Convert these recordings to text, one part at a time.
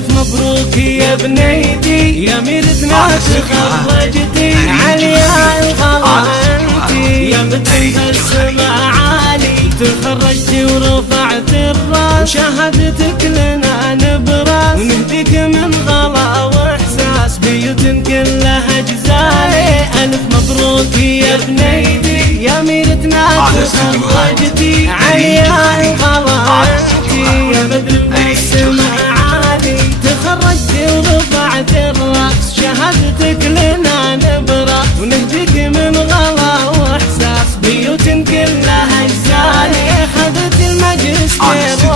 ألف مبروك يا بنيتي، يا ميرتنا تخرجتي، عليا الغلا انتي، يا مدينة السما عالي تخرجتي ورفعت الراس، وشهادتك لنا نبراس، ونهديك من غلا واحساس بيوت كلها جزالي. ألف مبروك يا بنيتي، يا ميرتنا تخرجتي، عليا الغلا انتي، يا مدينة السما عالي تخرجتي ورفعت الراس، شهادتك لنا نبراس، ونهديك من غلا واحساس بيوت كلها جزالي. خذت الماجستير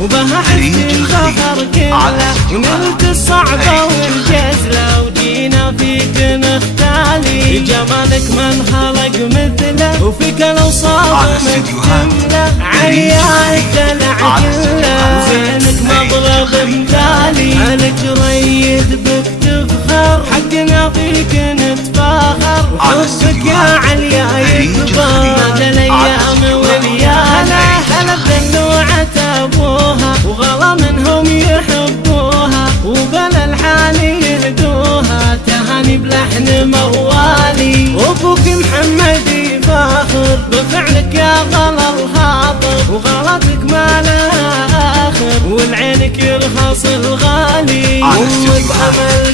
وبها حفظ الفخر كله، ونلت الصعبة والجزلة، وجينا فيك نختالي، جمالك من خلق مثله، وفيك الأوصاف مكتملة، عيالك دلع كله، زينك مضرب مثالي، مالك ريد بك تفخر، حقنا فيك نتفاخر، وحبك يا عليا يكبر مدى الأيام واليالي. هلا بدلوعة أبوها وغلا منهم يحبوها، وبلا الحال يهدوها، تهاني بلحن موالي، وابوك محمد يفاخر بفعلك يا غلا الخاطر، وغلاتك ما لها آخر، والعينك يرخص الغالي، وامك أمل